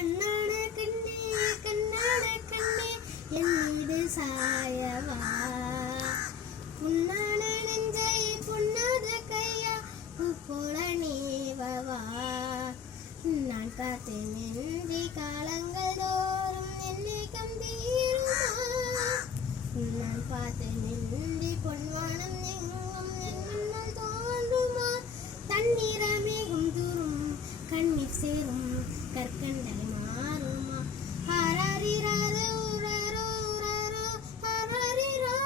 கண்ணான கண்ணே கண்ணான கண்ணே என் மீது சாயவா, புண்ணான நெஞ்சை பொன்னாத கையா பூ போல நீவவா. நான் பார்த்தேன் நன்றி காலங்கள் தோறும் என்னை கந்தீருமா, நான் பார்த்தேன் நன்றி பொன்வானம் எங்கும் என் முன்னால் தோன்றுமா. தண்ணீரமேகும் தூரும் கண்ணீர் சேரும் கற்கண்டை மாறுமா. ஹரரிரரோ ரரோ ரரோ ஹரரிரரோ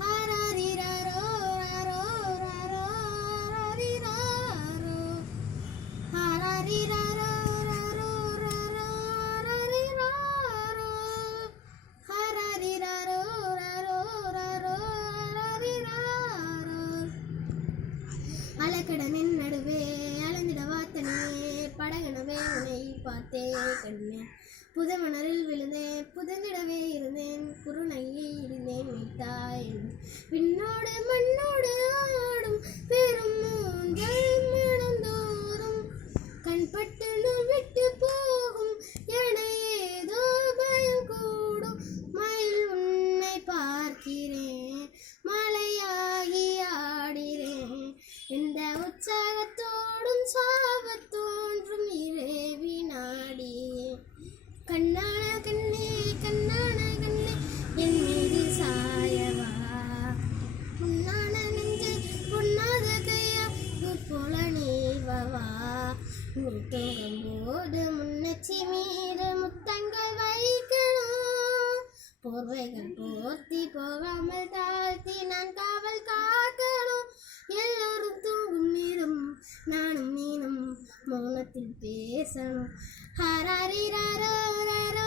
ஹரரிரரோ ரரோ ரரோ ஹரரிரரோ ஹரரிரரோ ரரோ ரரோ ஹரரிரரோ ஹரரிரரோ ரரோ ரரோ ஹரரிரரோ. அலக்கடலின் நடுவே அலந்திடவா தனியே படகனவே உன்னை பார்த்தே கண்ணே. புதமணரில் விழுந்தேன் புதந்திடவே இருந்தேன் குறுநையை இருந்தேன் மீட்டாய். விண்ணோடு மண்ணோடு ஆடும் பெரும் மூஞ்சல் மனந்தோறும் கண்பட்டு விட்டு போகும் என ஏதோ பயம் கூடும். மயில் உன்னை பார்க்கிறேன் மலையாகி ஆடிறேன், இந்த உற்சாகத்தோடும் சாபத்தோன்றும் இறைவி நாடி. கண்ணான கண்ணே கண்ணான கண்ணே என் மீது சாயவா, புண்ணான நெஞ்சை பொன்னாத கையா பூ போல நீவவா. நீ தூங்கும் போது முன்னச்சி மீது முத்தங்கள் வைக்கணும், போர்வைகள் போர்த்தி போகாமல் தாழ்த்தி நான் காவல் காக்கணும். எல்லோரும் தூங்கும் நேரம் நானும் நீனும் மௌனத்தில் பேசணும். ஹரரிரரோ ரரோ